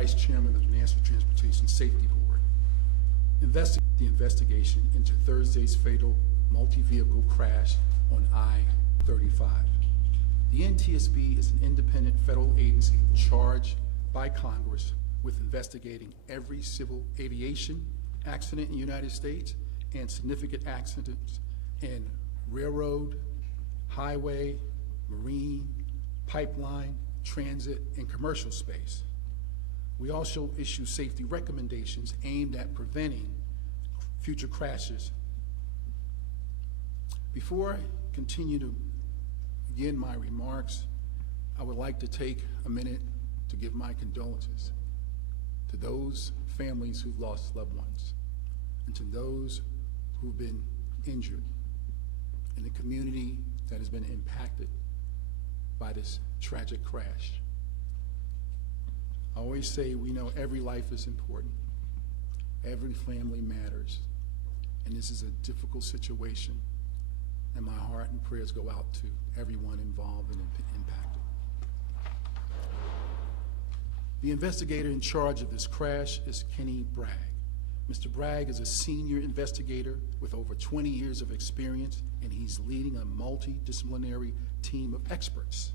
Vice Chairman of the National Transportation Safety Board, investigate the investigation into Thursday's fatal multi-vehicle crash on I-35. The NTSB is an independent federal agency charged by Congress with investigating every civil aviation accident in the United States and significant accidents in railroad, highway, marine, pipeline, transit, and commercial space. We also issue safety recommendations aimed at preventing future crashes. Before I continue to begin my remarks, I would like to take a minute to give my condolences to those families who've lost loved ones and to those who've been injured in the community that has been impacted by this tragic crash. I always say we know every life is important, every family matters, and this is a difficult situation, and my heart and prayers go out to everyone involved and impacted. The investigator in charge of this crash is Kenny Bragg. Mr. Bragg is a senior investigator with over 20 years of experience, and he's leading a multidisciplinary team of experts.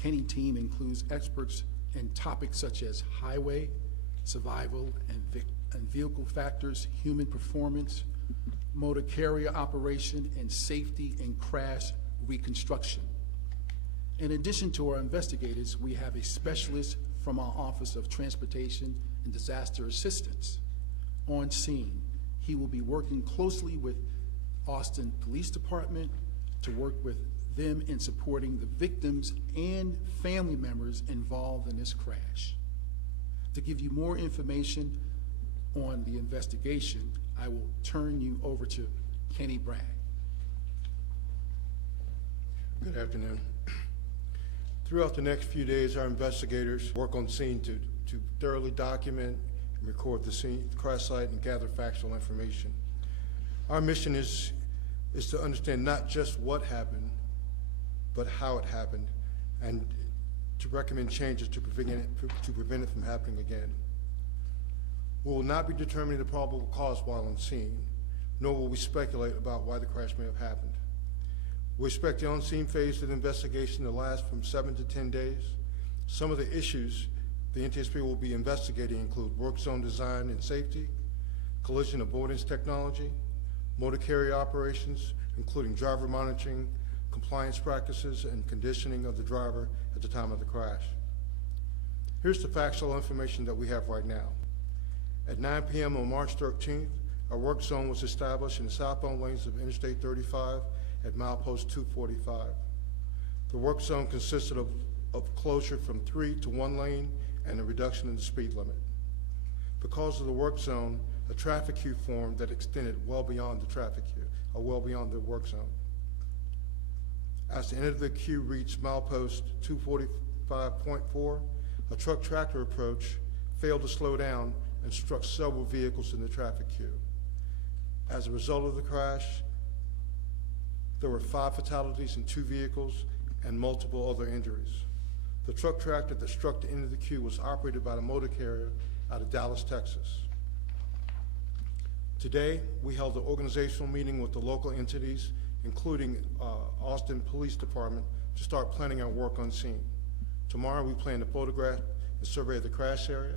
Kenny's team includes experts in topics such as highway, survival, and vehicle factors, human performance, motor carrier operation, and safety and crash reconstruction. In addition to our investigators, we have a specialist from our Office of Transportation and Disaster Assistance on scene. He will be working closely with Austin Police Department to work with them in supporting the victims and family members involved in this crash. To give you more information on the investigation, I will turn you over to Kenny Bragg. Good afternoon. Throughout the next few days, our investigators work on scene to thoroughly document and record the scene, crash site, and gather factual information. Our mission is to understand not just what happened, but how it happened, and to recommend changes to prevent it from happening again. We will not be determining the probable cause while on scene, nor will we speculate about why the crash may have happened. We expect the on-scene phase of the investigation to last from 7 to 10 days. Some of the issues the NTSB will be investigating include work zone design and safety, collision avoidance technology, motor carrier operations, including driver monitoring, compliance practices, and conditioning of the driver at the time of the crash. Here's the factual information that we have right now. At 9 p.m. on March 13th, a work zone was established in the southbound lanes of Interstate 35 at milepost 245. The work zone consisted of closure from 3 to 1 lane and a reduction in the speed limit. Because of the work zone, a traffic queue formed that extended well beyond the traffic queue, or well beyond the work zone. As the end of the queue reached milepost 245.4, a truck tractor approach failed to slow down and struck several vehicles in the traffic queue. As a result of the crash, there were 5 fatalities in 2 vehicles and multiple other injuries. The truck tractor that struck the end of the queue was operated by a motor carrier out of Dallas, Texas. Today, we held an organizational meeting with the local entities, including Austin Police Department, to start planning our work on scene. Tomorrow, we plan to photograph and survey the crash area,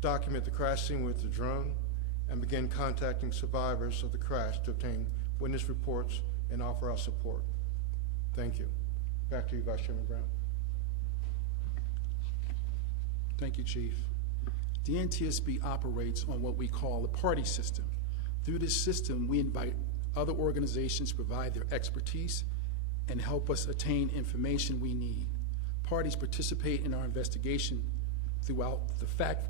document the crash scene with the drone, and begin contacting survivors of the crash to obtain witness reports and offer our support. Thank you. Back to you, Vice Chairman Brown. Thank you, Chief. The NTSB operates on what we call a party system. Through this system, we invite other organizations to provide their expertise and help us attain information we need. Parties participate in our investigation throughout the fact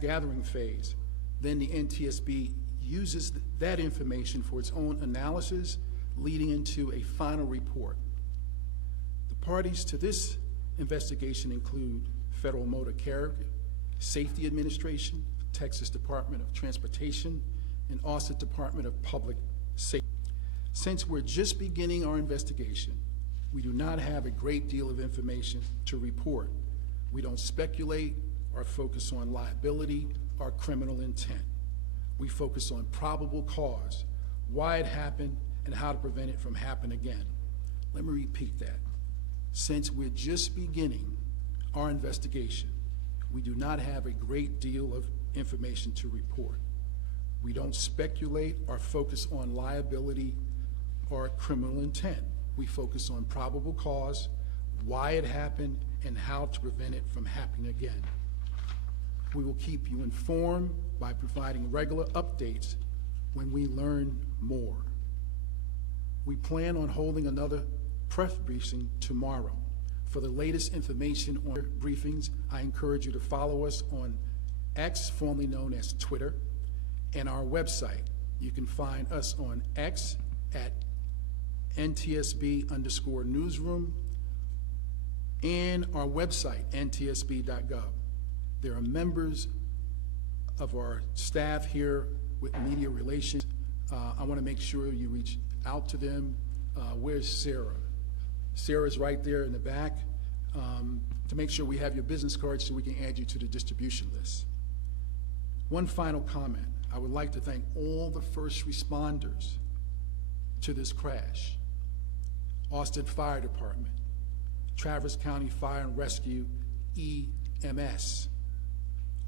gathering phase. Then the NTSB uses that information for its own analysis, leading into a final report. The parties to this investigation include Federal Motor Carrier Safety Administration, Texas Department of Transportation, and Austin Department of Public Safety. Since we're just beginning our investigation, we do not have a great deal of information to report. We don't speculate or focus on liability or criminal intent. We focus on probable cause, why it happened, and how to prevent it from happening again. Let me repeat that. Since we're just beginning our investigation, we do not have a great deal of information to report. We don't speculate or focus on liability or criminal intent. We focus on probable cause, why it happened, and how to prevent it from happening again. We will keep you informed by providing regular updates when we learn more. We plan on holding another press briefing tomorrow. For the latest information on briefings, I encourage you to follow us on X, formerly known as Twitter, and our website. You can find us on X at NTSB_newsroom and our website, ntsb.gov. There are members of our staff here with media relations. I want to make sure you reach out to them. Where's Sarah? Sarah's right there in the back to make sure we have your business card so we can add you to the distribution list. One final comment. I would like to thank all the first responders to this crash. Austin Fire Department, Traverse County Fire and Rescue, EMS,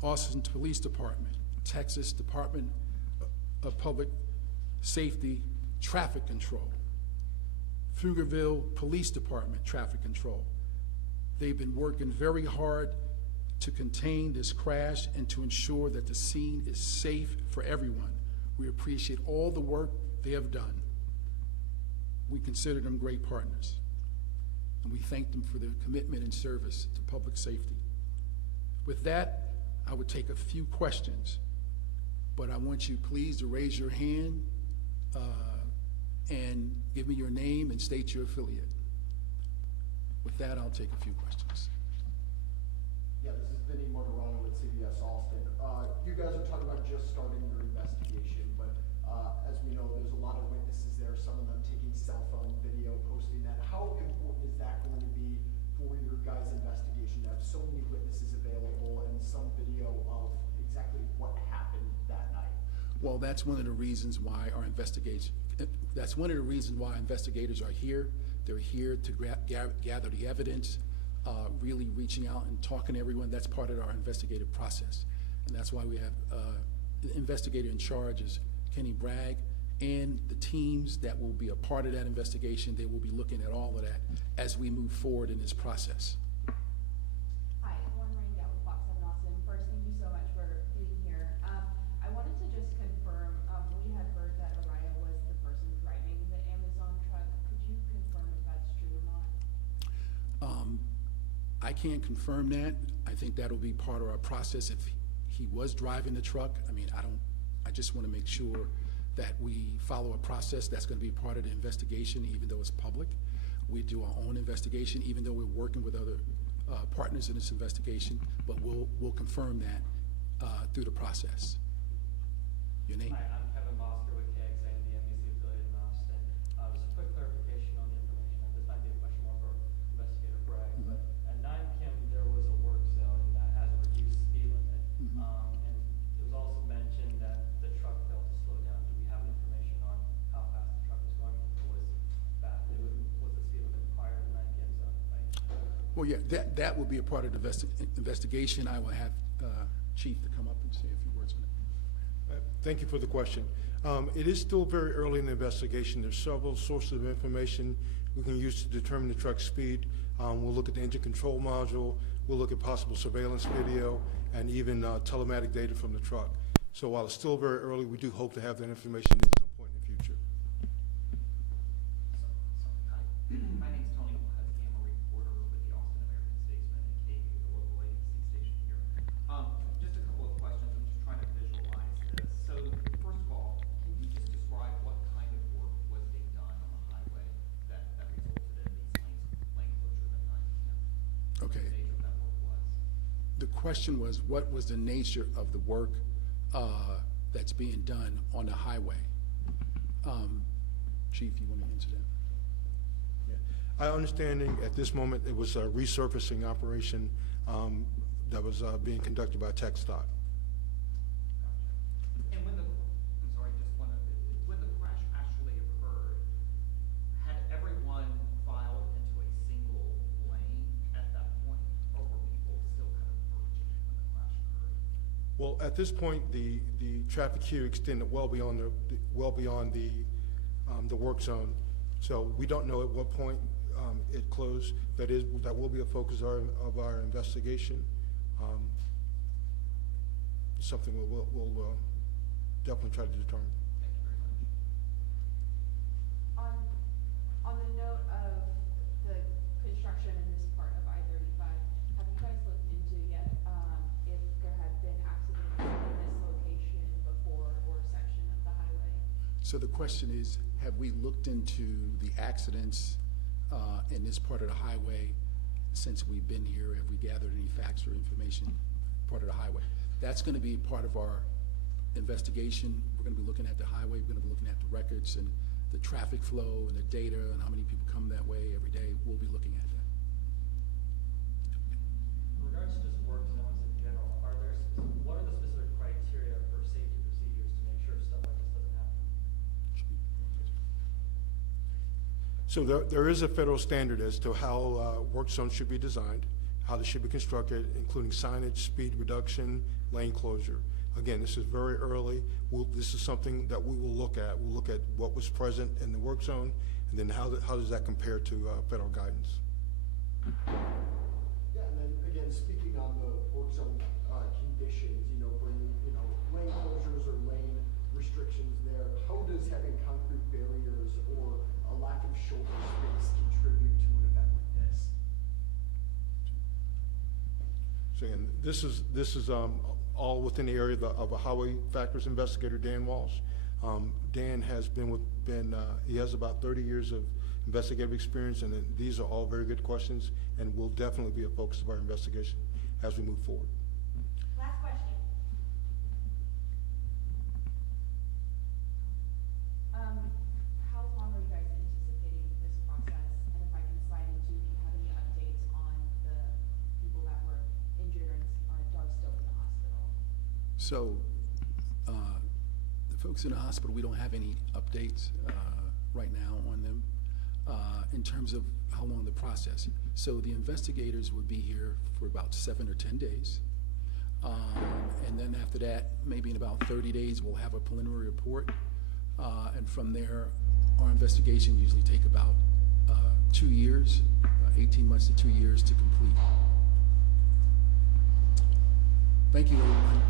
Austin Police Department, Texas Department of Public Safety, Traffic Control, Pflugerville Police Department, Traffic Control. They've been working very hard to contain this crash and to ensure that the scene is safe for everyone. We appreciate all the work they have done. We consider them great partners, and we thank them for their commitment and service to public safety. With that, I would take a few questions, but I want you please to raise your hand and give me your name and state your affiliate. With that, I'll take a few questions. Yeah, this is Vinny Mortorano with CBS Austin. You guys are talking about just starting your investigation, but as we know, there's a lot of witnesses there, some of them taking cell phone video, posting that. How important is that going to be for your guys' investigation to have so many witnesses available and some video of exactly what happened that night? Well, that's one of the reasons why our investigators are here. They're here to gather the evidence, really reaching out and talking to everyone. That's part of our investigative process. And that's why we have the investigator in charge is Kenny Bragg, and the teams that will be a part of that investigation, they will be looking at all of that as we move forward in this process. Hi, Lauren Rangel with Fox 7 Austin. First, thank you so much for being here. I wanted to just confirm, we had heard that Araya was the person driving the Amazon truck. Could you confirm if that's true or not? I can't confirm that. I think that'll be part of our process. If he was driving the truck, I just want to make sure that we follow a process that's going to be part of the investigation, even though it's public. We do our own investigation, even though we're working with other partners in this investigation, but we'll confirm that through the process. Your name? Hi, I'm Kevin Bosker with KXA, the NBC affiliate in Austin. Just a quick clarification on the information. This might be a question more for Investigator Bragg, but at 9 p.m. there was a work zone that has a reduced speed limit. And it was also mentioned that the truck failed to slow down. Do we have information on how fast the truck was going, or was the speed limit prior to 9 p.m. zone? Right? Well, yeah, that will be a part of the investigation. I will have Chief to come up and say a few words on it. Thank you for the question. It is still very early in the investigation. There's several sources of information we can use to determine the truck's speed. We'll look at the engine control module, we'll look at possible surveillance video, and even telematic data from the truck. So while it's still very early, we do hope to have that information at some point in the future. Hi, my name is Tony Husky. I'm a reporter with the Austin American Statesman and KU, the local ABC station here. Just a couple of questions. I'm just trying to visualize this. So, first of all, can you just describe what kind of work was being done on the highway that resulted in these lane closures at 9 p.m.? Okay. What the nature of that work was? The question was, what was the nature of the work that's being done on the highway? Chief, you want to answer that? Yeah. My understanding at this moment, it was a resurfacing operation that was being conducted by TechStock. And when I'm sorry, when the crash actually occurred, had everyone filed into a single lane at that point, or were people still kind of merging when the crash occurred? Well, at this point, the traffic queue extended well beyond the work zone. So we don't know at what point it closed. That will be a focus of our investigation. Something we'll definitely try to determine. Thank you very much. On the note of the construction in this part of I-35, have you guys looked into yet, if there had been accidents in this location before or section of the highway? So the question is, have we looked into the accidents in this part of the highway since we've been here? Have we gathered any facts or information part of the highway? That's going to be part of our investigation. We're going to be looking at the highway. We're going to be looking at the records and the traffic flow and the data and how many people come that way every day. We'll be looking at that. In regards to just work zones in general, what are the specific criteria for safety procedures to make sure stuff like this doesn't happen? So there is a federal standard as to how work zones should be designed, how they should be constructed, including signage, speed reduction, lane closure. Again, this is very early. This is something that we will look at. We'll look at what was present in the work zone, and then how does that compare to federal guidance. Yeah, and then again, speaking on the work zone conditions, bringing, lane closures or lane restrictions there, how does having concrete barriers or a lack of shoulder space contribute to an event like this? So again, this is all within the area of a highway factors investigator, Dan Walsh. Dan has he has about 30 years of investigative experience, and these are all very good questions, and will definitely be a focus of our investigation as we move forward. Last question. How long are you guys anticipating this process? And if I can slide into, do you have any updates on the people that were injured and are still in the hospital? So the folks in the hospital, we don't have any updates right now on them in terms of how long the process. So the investigators would be here for about 7 or 10 days. And then after that, maybe in about 30 days, we'll have a preliminary report. And from there, our investigation usually take about 2 years, 18 months to 2 years to complete. Thank you, everyone.